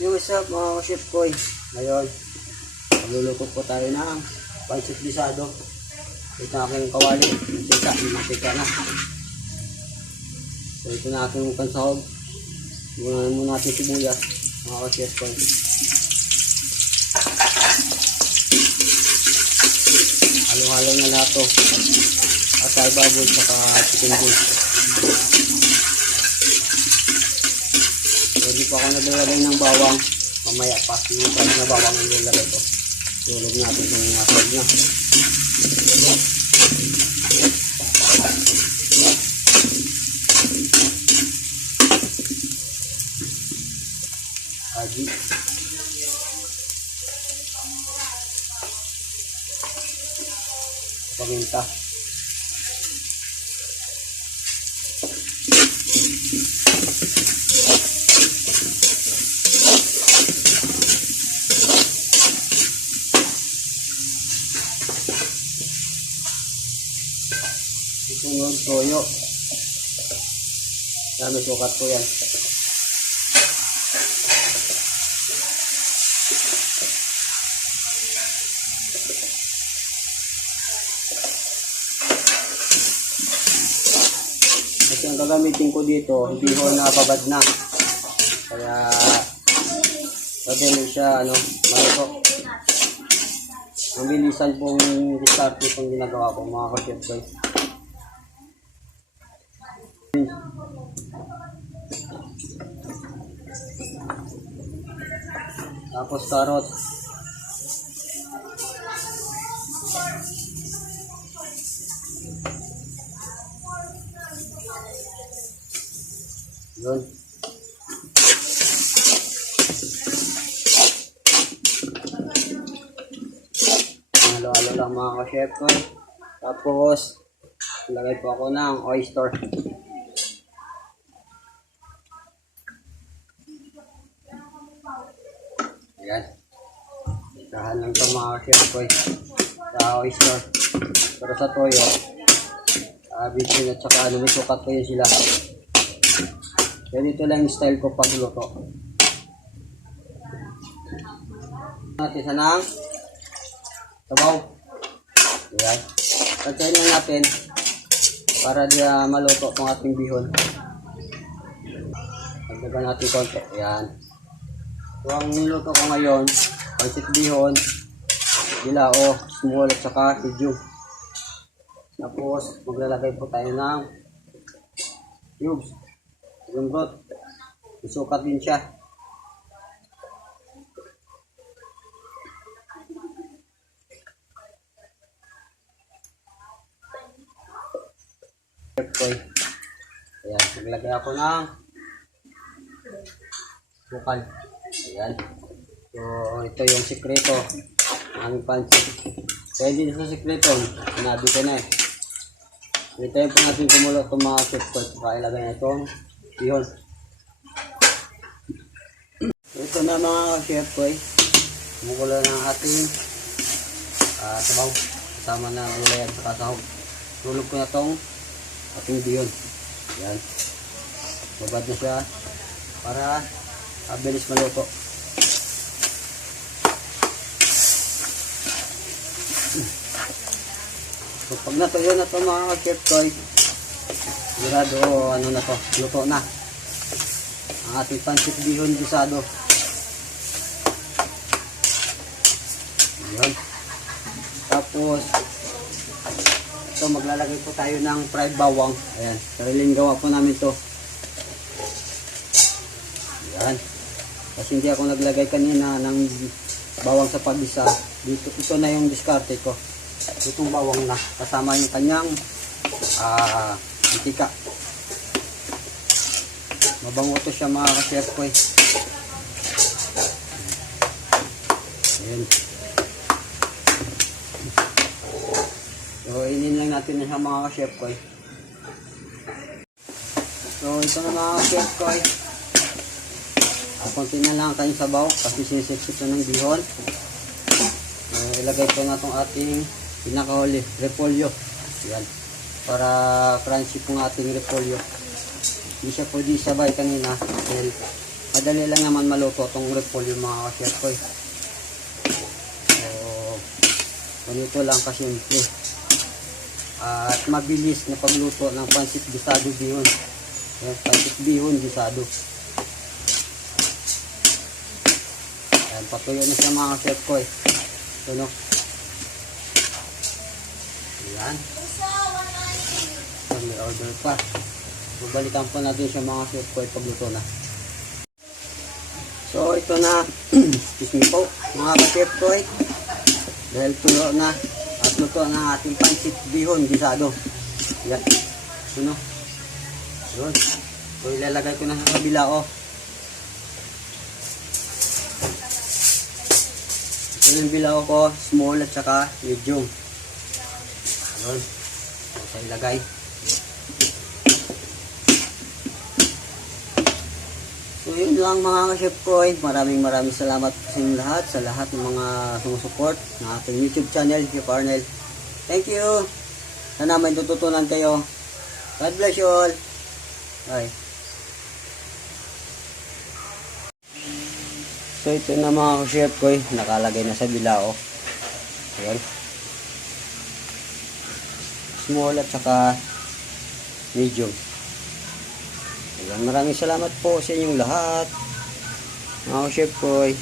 Yung isa mga chef ko eh. Ngayon, magluluto po tayo ng pancit bisado. Ito na aking kawali. Mantika, mantika na. So ito na aking pansahog. Muna muna natin sibuyas. Mga chef ko. Halo-halo na lahat to. At ay baboy saka chicken juice. Pwede pa ako naglalagay ng bawang. Mamaya pa. Yung pwede na bawang ang nilalagay ko. Tulog natin yung masag niya. Aji. Paminta. Ito yung toyo. Dami sukat ko yan. Kasi ang gagamitin ko dito, hindi ko napabad na. Kaya, pwede siya, ano, maluto. Ang bilisan pong diskarte pong ginagawa ko, mga ka-chef guys. Tapos carrot. Yun. Halo-halo lang mga ka-chef ko. Tapos, lagay po ako ng oyster. Ayan. Dahan lang ito mga ko sa oyster. Pero sa toyo, uh, bitchin at saka ano, may sukat yun sila. Ganito lang yung style ko pag luto. Natin sa nang sabaw. Ayan. Pagkain lang natin para di ah, maluto itong ating bihon. Pagdagan natin konti. Ayan. So, ang niluto ko ngayon, pancit bihon, bilao, small at saka medium. Tapos, maglalagay po tayo ng cubes. Broth. Isukat din siya. Koy. Ayan, naglagay ako ng bukal. Ayan. So, ito yung sikreto ng pancit. Kaya dito sa sikreto, sinabi ko na eh. Hintayin po natin kumulo itong mga chef ko. Saka ilagay na itong yun. Ito na mga chef ko eh. Kumukulo na ang ating uh, sabaw. Kasama na ang ulay at saka sahog. Tulog ko na itong ating diyon. Yan. Babad na siya para mabilis maluto. So, pag natuyo na ito mga chef toy, sigurado ano na to, luto na. Ang ating pancit bihon gisado. Yun. Tapos, ito maglalagay po tayo ng fried bawang. Ayan, sariling gawa po namin to. Ayan. Kasi hindi ako naglagay kanina ng bawang sa pag-isa. Dito, ito na yung diskarte ko. Itong bawang na. Kasama yung kanyang ah, antika. Mabango to siya mga ka-chef ko eh. Ayan. So, inin lang natin na siya mga ka-chef ko eh. So, ito na mga ka-chef ko eh. Konti na lang tayong sabaw kasi sinisipsip na ng bihon. Uh, ilagay ko na itong ating pinakahuli, repolyo. Yan. Para crunchy pong ating repolyo. Hindi siya pwede sabay kanina dahil madali lang naman maluto itong repolyo mga ka-chef ko eh. So, ganito lang kasimple. At mabilis na pagluto ng pansit gisado bihon. Yan, pansit bihon gisado. Ayan, patuyo na siya mga chef ko eh. Ito no. Ayan. Ayan, may order pa. Babalikan pa natin siya mga chef ko eh, pagluto na. So ito na, excuse me po, mga ka-chef ko eh. Dahil tulo na at luto na ating pansit bihon gisado. Yan. Ito no. Yun. So ilalagay ko na sa kabila oh. Ito yung bilaw ko, small at saka medium. Yun. So ilagay. So yun lang mga ka-chef ko. Maraming maraming salamat sa inyong lahat, sa lahat ng mga sumusuport ng ating YouTube channel, Chef Arnel. Thank you. Sana may tututunan kayo. God bless you all. Bye. So ito na mga ka-chef ko eh. Nakalagay na sa bilao. Ayan. Small at saka medium. Ayan, maraming salamat po sa inyong lahat. Mga ka-chef ko eh.